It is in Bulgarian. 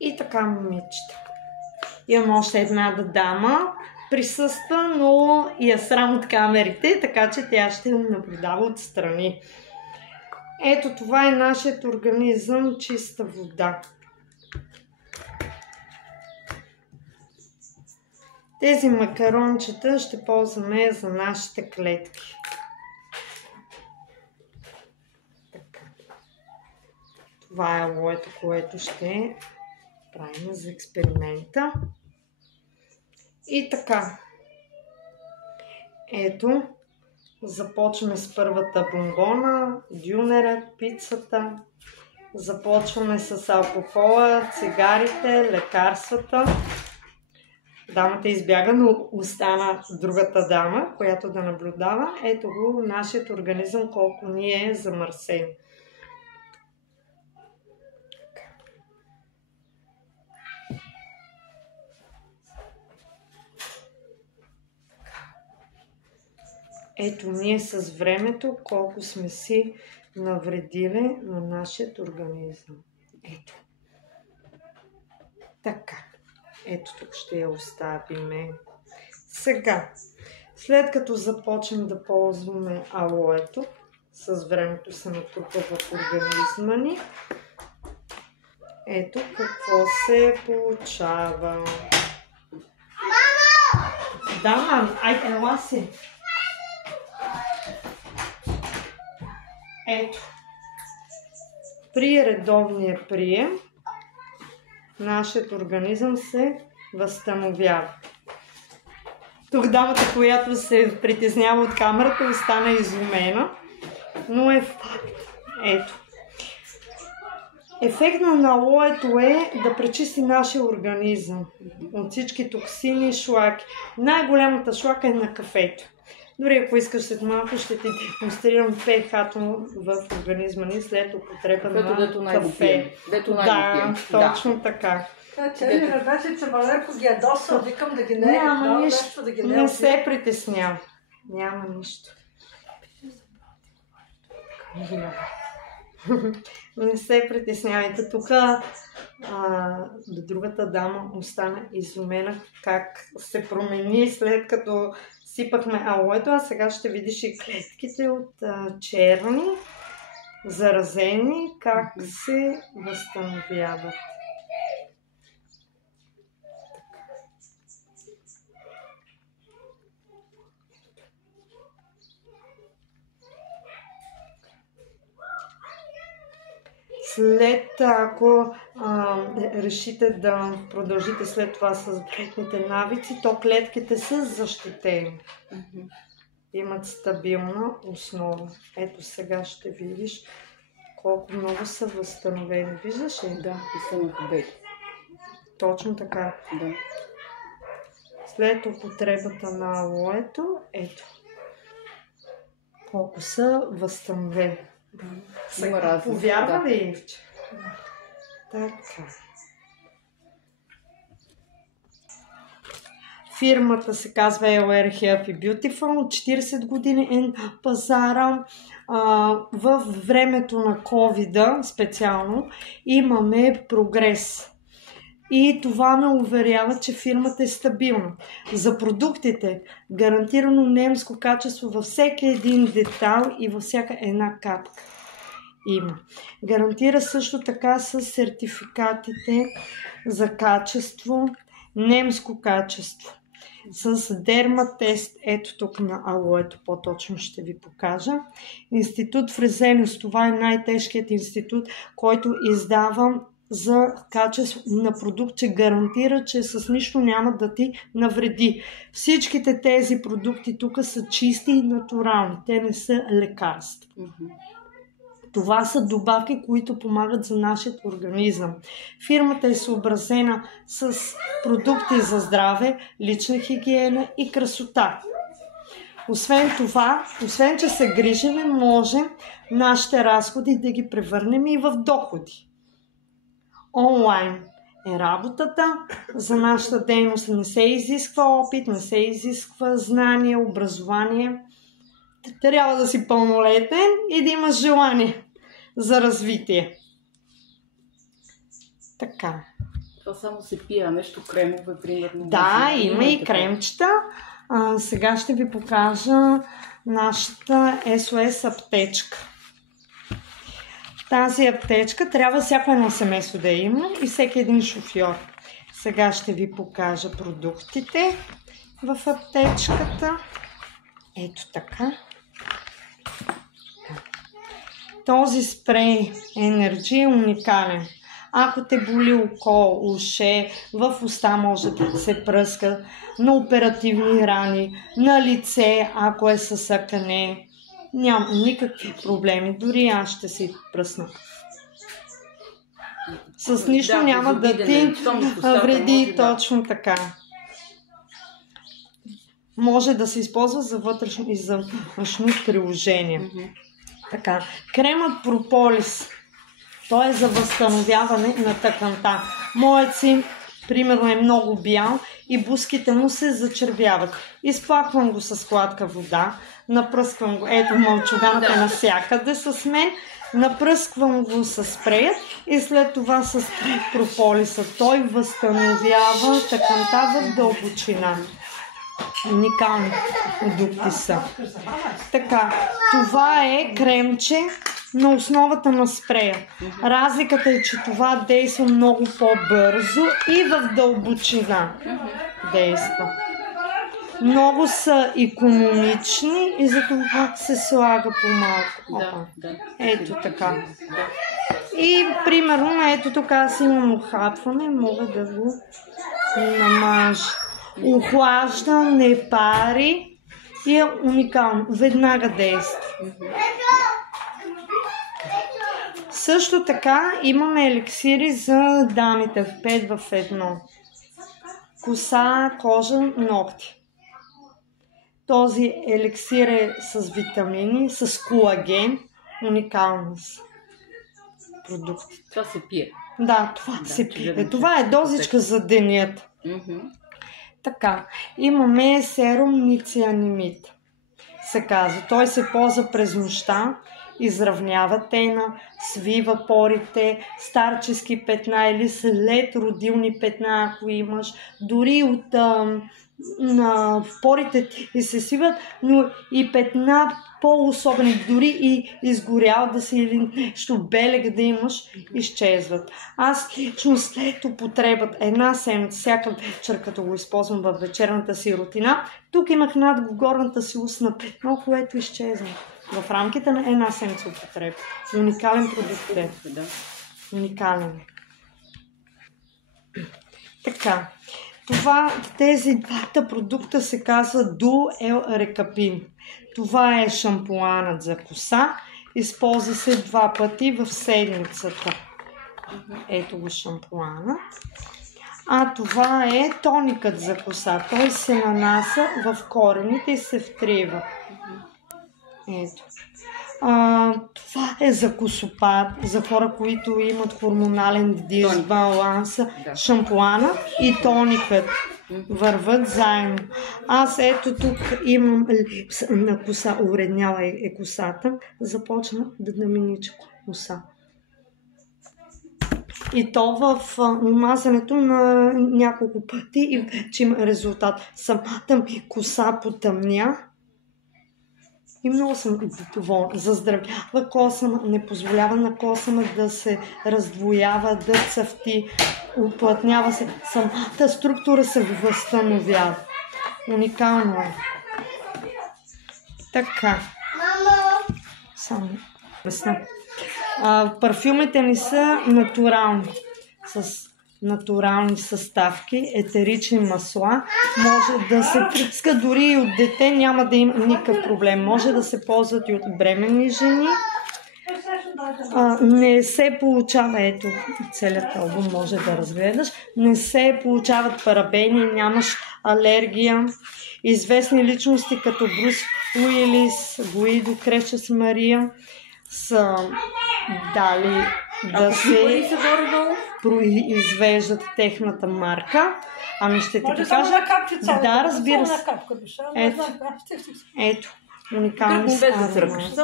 И така, момичета. Имам още една дама, присъства, но я срам от камерите, така че тя ще наблюдава отстрани. Ето това е нашият организъм, чиста вода. Тези макарончета ще ползваме за нашите клетки. Така. Това е алоето, което ще правим за експеримента. И така. Ето. Започваме с първата бомбона, дюнера, пицата. Започваме с алкохола, цигарите, лекарствата. Дамата избяга, но остана другата дама, която да наблюдава. Ето го нашият организъм, колко ни е замърсен. Ето ние с времето колко сме си навредили на нашия организъм. Ето. Така. Ето тук ще я оставим. Сега, след като започнем да ползваме алоето, с времето се натрупа в организма ни, ето какво се получава. Мама! Да, мами, айде, ела си. Ето, при редовния прием нашият организъм се възстановява. Тук дамата, която се притеснява от камерата, остана изумена, но е факт. Ето. Ефект на алоето е да пречисти нашия организъм от всички токсини и шлаки. Най-голямата шлака е на кафето. Дори ако искаш след малко, ще ти демонстрирам pH-то в организма ни след употреба на кафе. Да, точно така. Цели ръбеци, че Валерко ги ядоса, викам да ги не е. Няма нищо, не се притеснява. Няма нищо. Не се притеснявайте. Тук другата дама остана изумена как се промени след като сипахме алоето, а сега ще видиш и клетките от черни, заразени, как се възстановяват. След, ако решите да продължите след това с вредните навици, то клетките са защитени. Имат стабилна основа. Ето сега ще видиш колко много са възстановени. Виждаш ли? Да, и са на хубави. Точно така. Да. След употребата на алоето, ето колко са възстановени. Сега, повярва ли, Евче? Така. Фирмата се казва LR Healthy Beautiful. 40 години е на пазара. В времето на COVID специално имаме прогрес. И това ме уверява, че фирмата е стабилна. За продуктите гарантирано немско качество във всеки един детал и във всяка една капка има. Гарантира също така с сертификатите за качество, немско качество. С дерматест, ето тук на алоето по-точно ще ви покажа. Институт Фрезениус, това е най-тежкият институт, който издава за качество на продукт, че гарантира, че с нищо няма да ти навреди. Всичките тези продукти тук са чисти и натурални. Те не са лекарства. Това са добавки, които помагат за нашия организъм. Фирмата е съобразена с продукти за здраве, лична хигиена и красота. Освен това, освен че се грижиме, може нашите разходи да ги превърнем и в доходи. Онлайн е работата. За нашата дейност не се изисква опит, не се изисква знание, образование. Трябва да си пълнолетен и да имаш желание за развитие. Така. Това само се пие, нещо кремове, примерно. Да, има и кремчета. Сега ще ви покажа нашата SOS аптечка. Тази аптечка трябва всяко едно семейство да има и всеки един шофьор. Сега ще ви покажа продуктите в аптечката. Ето така. Този спрей Energy е уникален. Ако те боли око, уше, в уста може да се пръска, на оперативни рани, на лице, ако е със акне, няма никакви проблеми. Дори аз ще си пръсна. С нищо няма да ти вреди, точно така. Може да се използва за вътрешно и за външно приложение. Така, кремът Прополис. Той е за възстановяване на тъканта. Моят син, примерно, е много бял и бузките му се зачервяват. Изплаквам го с сладка вода, напръсквам го, ето мълчуганата е навсякъде с мен, напръсквам го с спрея и след това с прополиса. Той възстановява тъканта в дълбочина. Уникални продукти са. Така, това е кремче на основата на спрея. Разликата е, че това действа много по-бързо и в дълбочина действа. Много са икономични и затова се слага по-малко. Ето така. И примерно, ето тук аз имам охапване, мога да го намажа. Охлажда, не пари и е уникално. Веднага действа. Също така имаме еликсири за дамите в 5 в 1. Коса, кожа, ногти. Този еликсир е с витамини, с колаген. Уникално са продукти. Това се пие. Да, това се пие. Това е дозичка за денят. Така, имаме серум ницианимид. Се казва. Той се ползва през нощта, изравнява тена, свива порите, старчески петна или след родилни петна, ако имаш, дори от в порите ти се свиват, но и петна по-особени, дори и изгорял да си или нещо белег да имаш, изчезват. Аз лично след употребата една седмица, всяка вечер, като го използвам във вечерната си рутина, тук имах над горната си устна петно, което изчезна. В рамките на една седмица употреба. Уникален продукт е. Уникален. Така. Тези двата продукта се казва Дуел-Рекапин. Това е шампуанът за коса. Използва се 2 пъти в седмицата. Ето го шампуанът. А това е тоникът за коса. Той се нанася в корените и се втрива. Ето. Това е за косопад, за хора, които имат хормонален дисбаланс. Шампуана и тоникът върват заедно. Аз ето тук имам на коса, уредняла е косата, започна да ми нича коса. И то в мазането на няколко пъти и вече има резултат. Самата ми коса потъмня. И много съм доволна. Заздравява коса, не позволява на коса да се раздвоява, да цъфти, уплътнява се. Самата структура се възстановява. Уникално е. Така. Само. Парфюмите ни са натурални. С натурални съставки, етерични масла. Може да се пръска дори и от дете, няма да има никакъв проблем. Може да се ползват и от бременни жени. Не се получава, ето целият албум може да разгледаш, не се получават парабени, нямаш алергия. Известни личности като Брус Уилис, Гуидо, Крещес Мария са дали да се произвеждат техната марка. Ами ще ти покажа. Да, разбира се. Ето. Уникални аромати.